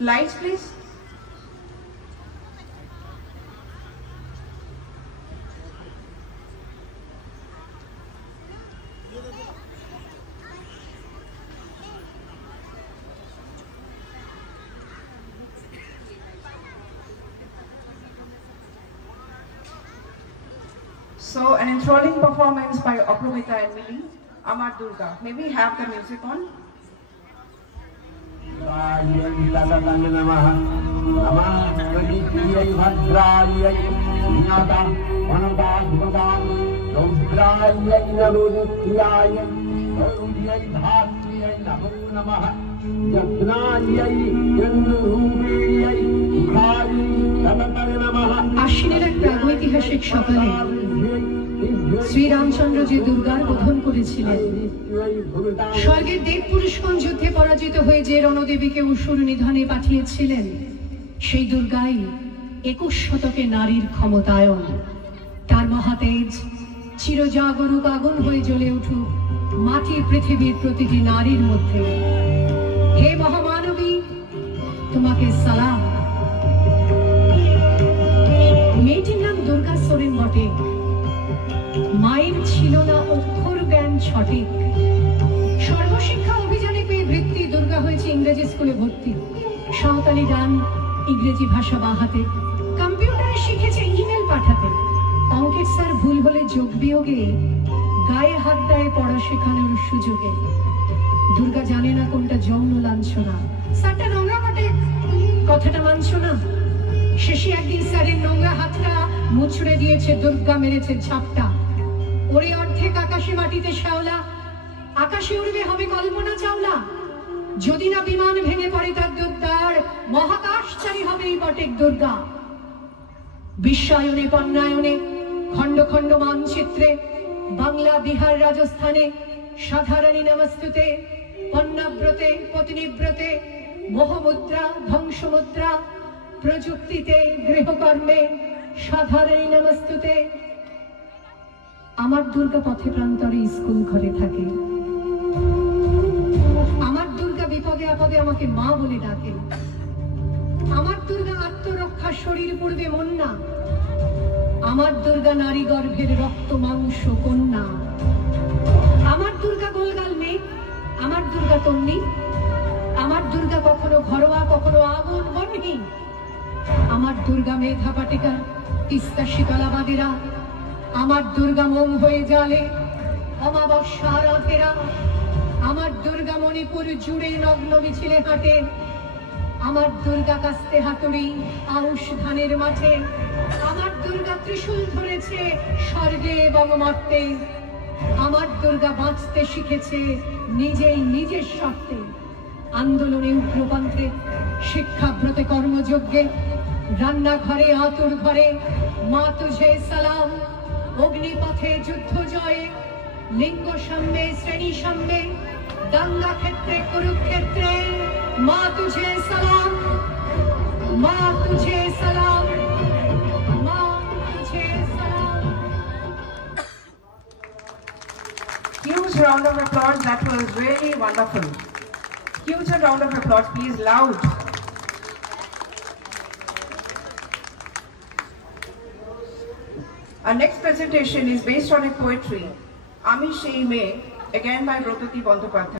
Lights, please. So, an enthralling performance by Apurvita and Millie, Amar Durga. May we have the music on? আশ্বিনের এক প্রাগৈতিহাসিক সকালে শ্রীরামচন্দ্র যে দুর্গার বোধন করেছিলেন, স্বর্গের দেব পুরুষগণ যুদ্ধে পরাজিত হয়ে যে রণদেবীকে অসুর নিধনে পাঠিয়েছিলেন, সেই দুর্গাই 21 শতকে নারীর ক্ষমতায়ন। তার মহাতেজ চিরজাগরুক আগুন হয়ে জ্বলে উঠুক মাটির পৃথিবীর প্রতিটি নারীর মধ্যে। হে মহামানবী, তোমাকে সালাম। মেয়েটির নাম দুর্গা সোরেন বটে। মায়ের ছিল না অক্ষর জ্ঞান সঠিক। সর্বশিক্ষা অভিযানে পেয়ে বৃত্তি দুর্গা হয়েছে ইংরেজি স্কুলে ভর্তি। সাঁওতালি গান, ইংরেজি ভাষা বাহাতে, কম্পিউটারে শিখেছে ইমেল পাঠাতে। অঙ্কের স্যার ভুল হলে যোগ বিয়োগে গায়ে হাত দেয় পড়া শেখানোর সুযোগে। দুর্গা জানে না কোনটা যৌন লাঞ্ছনা। স্যারটা নোংরা বটে, কথাটা মানছ না। শেষে একদিন স্যারের নোংরা হাতটা মুছড়ে দিয়েছে, দুর্গা মেরেছে ঝাপটা। ওরে অর্ধেক আকাশে মাটিতে শ্যাওলা, আকাশে উড়বে হবে কল্পনা চাওলা। যদি না বিমান ভেঙে পড়ে তার দুর্দার, মহাকাশচারী হবে এই বটেক দুর্গা। বিশ্বায়নে পণ্যায়নে খণ্ড খণ্ড মানচিত্রে, বাংলা বিহার রাজস্থানে সাধারণী নমস্তুতে, পণ্যাব্রতে পত্নীব্রতে, মোহমুদ্রা ধ্বংসমুদ্রা, প্রযুক্তিতে গৃহকর্মে সাধারণী নমস্তুতে। আমার দুর্গা পথে প্রান্তরে স্কুল ঘরে থাকে। আমার দুর্গা বিপদে আপদে আমাকে মা বলে ডাকে। আমার দুর্গা আত্মরক্ষা শরীর পূর্বে মন না। আমার দুর্গা নারী গর্ভের রক্ত মাংস কন্যা। আমার দুর্গা গোলগাল মেঘ, আমার দুর্গা তন্নি। আমার দুর্গা কখনো ঘরোয়া কখনো আগুন বন্যী। আমার দুর্গা মেধা পাটিকার তিস্তা শীতলাবাদীরা। আমার দুর্গা মোম হয়ে জালে অমাবস্যা রাধেরা। আমার দুর্গা মণিপুর জুড়ে নগ্ন মিছিলে হাঁটে। আমার দুর্গা কাস্তে হাতুড়ি আউশ ধানের মাঠে। আমার দুর্গা ত্রিশূল ধরেছে স্বর্গে এবং মর্তে। আমার দুর্গা বাঁচতে শিখেছে নিজেই নিজের স্বার্থে। আন্দোলনে উগ্রপন্থে, শিক্ষাব্রতে কর্মযজ্ঞে, রান্নাঘরে আতুর ঘরে মা তুঝে সালাম। অগ্নিপথে যুদ্ধ জয়ে, লিঙ্গ সাম্যে শ্রেণী সাম্যে, দাঙ্গা ক্ষেত্রে কুরুক্ষেত্রে মা তুঝে সালাম, মা তুঝে সালাম, মা তুঝে সালাম। Huge round of applause. That was really wonderful. Huge round of applause, please, loud. Our next presentation is based on a poetry, Ami Shei Me, again by Brototi Bandyopadhyay.